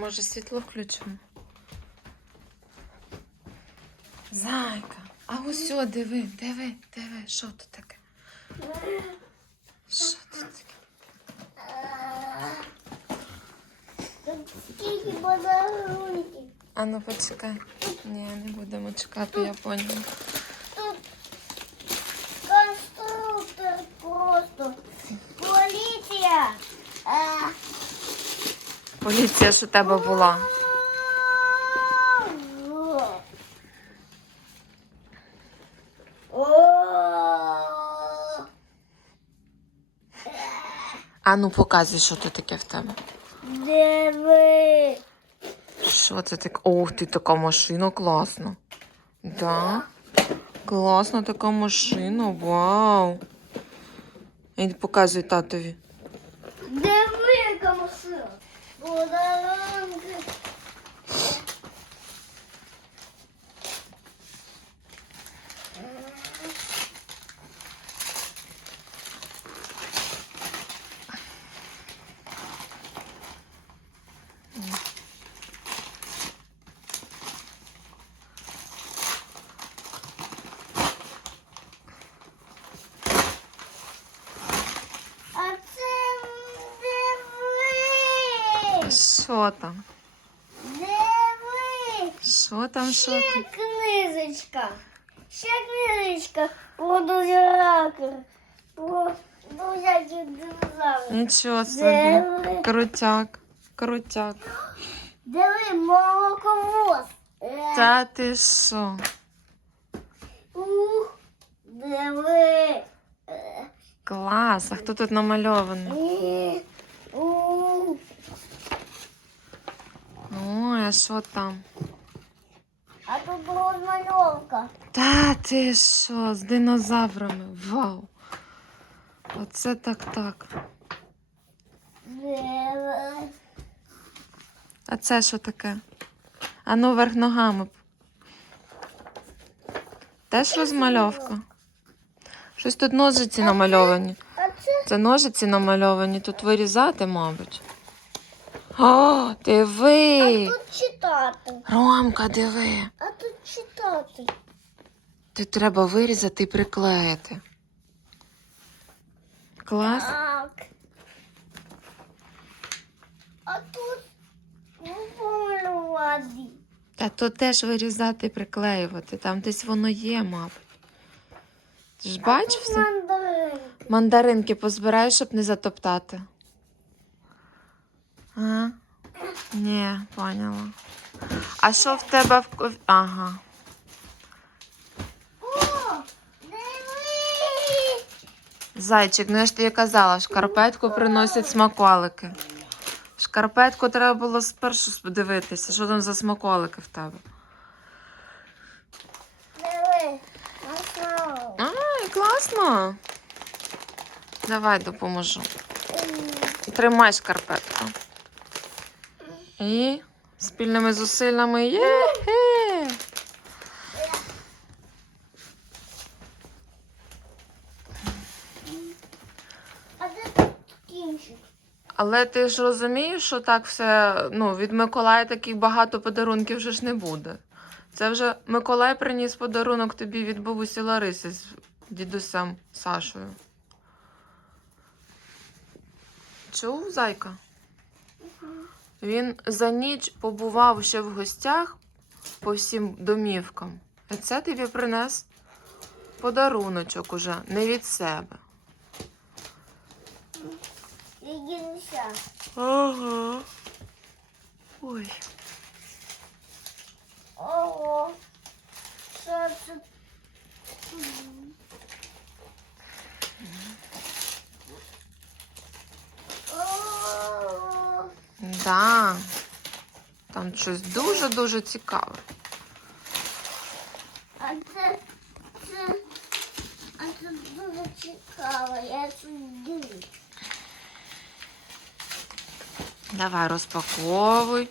Може, світло включимо? Зайка, а ось о, диви, диви, диви, що тут таке? Що тут таке? Скільки подарунків. А ну почекай. Ні, не будемо чекати, я поняла. Тут конструктор просто. Поліція. Е, Поліція у тебе була. А ну показуй, що тут таке в тебе. Диви. Що це таке? Ох ти, така машина класна. Да? Класна така машина, вау. І показуй татові. Диви, яка машина. Подарунки. А це диви. Що там? Диви. Що там, що Ще там? книжечка. Ще книжечка про дозіракер. Про всяких динозаврів. Нічого собі. Диви. Крутяк. Крутяк. Диви, молоковоз. Е, Та ти що? Ух, диви. Е, Клас, а хто тут намальований? е, ух. Ой, а що там? А тут була розмальовка. Та ти що, з динозаврами? Вау! Оце так так. А це що таке? А ну верх ногами. Теж розмальовка. Щось тут ножиці намальовані. Це ножиці намальовані, тут вирізати, мабуть. О, диви! тут читати. Ромка, диви. А тут читати. Ти треба вирізати і приклеїти. Клас. Так. А тут помалювати. Та то теж вирізати і приклеювати. Там десь воно є, мабуть. Ти ж бачив все? Мандаринки. Мандаринки позбирай, щоб не затоптати. А? Ні, поняла. А що в тебе в Ага. Зайчик, ну я ж тобі казала, в шкарпетку приносять смаколики. В шкарпетку треба було спершу подивитися, що там за смаколики в тебе. Ай, класно. Давай допоможу. Тримай шкарпетку. І спільними зусиллями є. Але ти ж розумієш, що так все, ну, від Миколая таких багато подарунків вже ж не буде. Це вже Миколай приніс подарунок тобі від бабусі Лариси з дідусем Сашою. Чув, зайка? Він за ніч побував ще в гостях по всім домівкам. І це тобі принес подаруночок уже, не від себе. Ага. Ой. Ого. Що це? О, Да. Там щось дуже-дуже цікаве. А це, це, а це дуже цікаво. Я тут дивлюсь. Давай розпаковуй.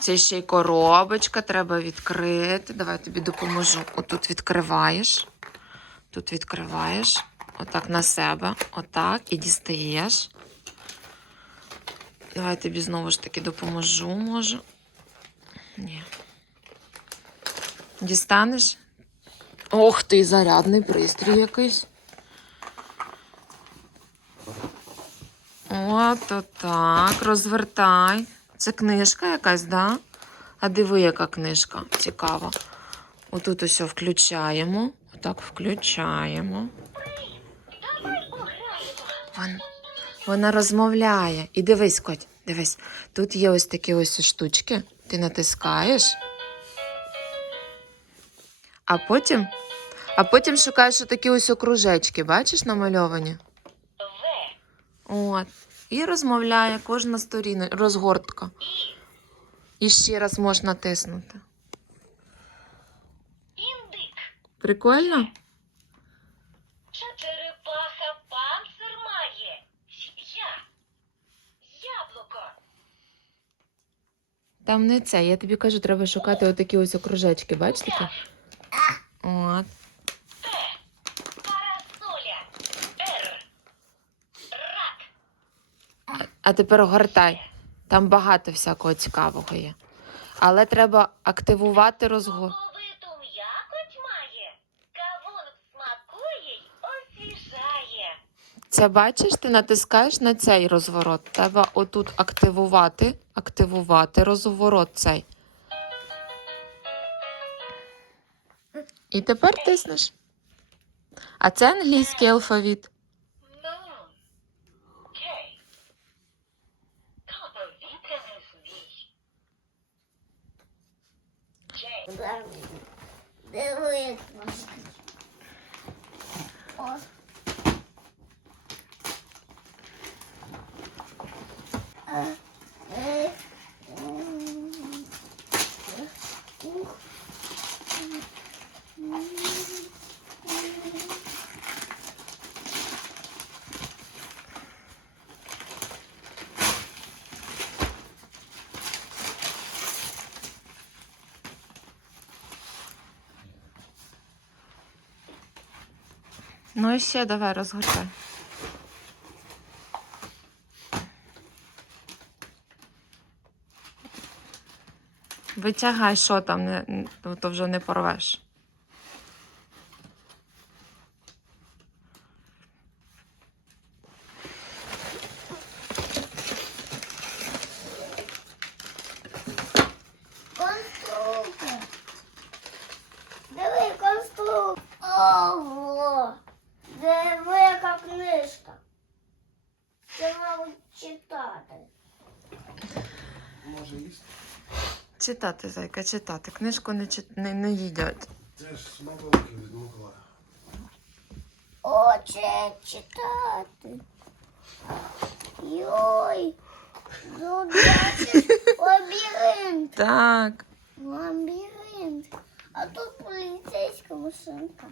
Це ще й коробочка, треба відкрити. Давай тобі допоможу. Отут відкриваєш. Тут відкриваєш. Отак на себе. Отак. І дістаєш. Давай тобі знову ж таки допоможу, може. Ні. Дістанеш? Ох ти, зарядний пристрій якийсь. От так, розвертай. Це книжка якась, да? А диви, яка книжка. Цікава. Отут ось включаємо. Отак включаємо. Вон, вона розмовляє. І дивись, Коть, дивись. Тут є ось такі ось штучки. Ти натискаєш. А потім, а потім шукаєш такі ось окружечки, бачиш, намальовані? От. І розмовляє кожна сторіна, розгортка. І ще раз можна тиснути. Індик. Прикольно? Там не це. Я тобі кажу, треба шукати отакі ось окружечки, бачите? От. А тепер гортай. Там багато всякого цікавого є. Але треба активувати розгор. Це бачиш, ти натискаєш на цей розворот. Треба отут активувати, активувати розворот цей. І тепер тиснеш. А це англійський алфавіт. Ну. Кей. Каповітряний звій. Джей. Диви, як важко. О. А, е, м, ух. Ну і ще давай розгортай. Витягай, що там, не, то вже не порвеш. Конструктор. Диви, конструктор. Ого. Диви, яка книжка. Це, мабуть, читати. Може їсти? Читати, зайка, читати. Книжку не, чит... не, не їдять. Це ж смаколики від Миколая. Оче читати. Йой. Ну, лабіринт. Так. Лабіринт. А тут поліцейська машинка.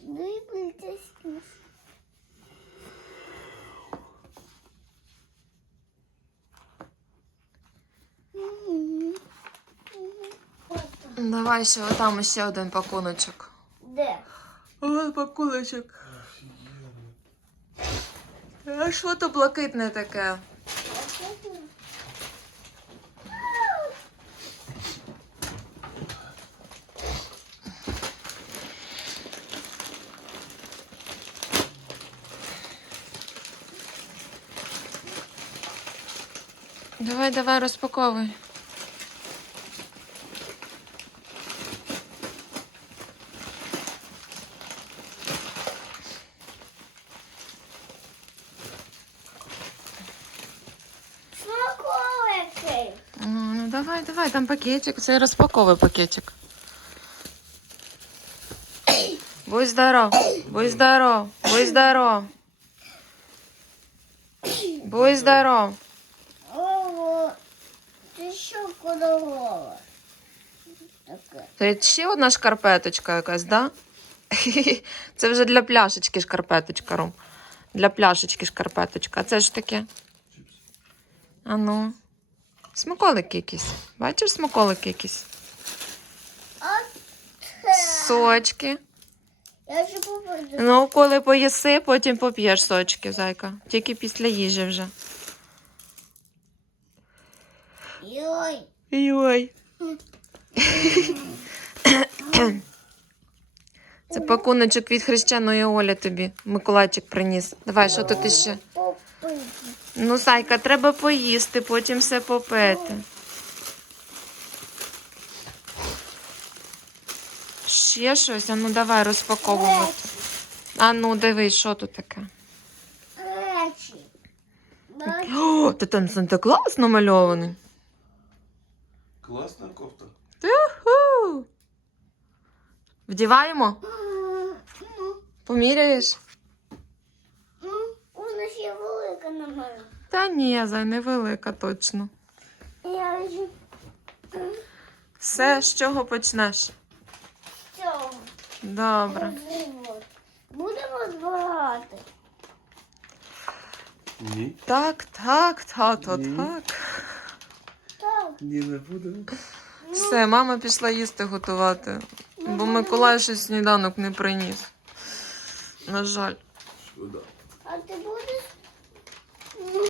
Ну і поліцейська машинка. Мгм. Мгм. Ось так. Давай ще отам ще один пакуночок. Де? Ой, пакуночок. А що то блакитне таке? Давай, давай, розпаковуй. Смаколики. Ну, ну давай, давай, там пакетик. Це розпаковуй пакетик. Будь здоров, будь здоров, будь здоров. Будь здоров. Ого. Ти що кодовала? Це ще одна шкарпеточка якась, да? Це вже для пляшечки шкарпеточка, Ром. Для пляшечки шкарпеточка. А це ж таке. А ну. Смаколики якісь. Бачиш смаколики якісь? Сочки. Я. Ну, коли поїси, потім поп'єш сочки, зайка. Тільки після їжі вже. Йой. Йой. Це пакуночок від хрещеної Оля тобі. Миколайчик приніс. Давай, що тут іще? Ну, Сайка, треба поїсти, потім все попити. Ще щось? А ну давай розпаковувати. А ну дивись, що тут таке. О, та там Санта Клаус намальований. Класна кофта. Уху. Вдіваємо? Ну, Поміряєш? Вона ще велика на мене. Та ні, зай, невелика точно. Я вже Все, з чого почнеш? цього. Добре. Будемо збирати. Ні. Так, так, тато, Ні. так. Так. Ні, не будемо. Все, мама пішла їсти готувати, бо Миколай щось сніданок не приніс. На жаль. Шкода. А ти будеш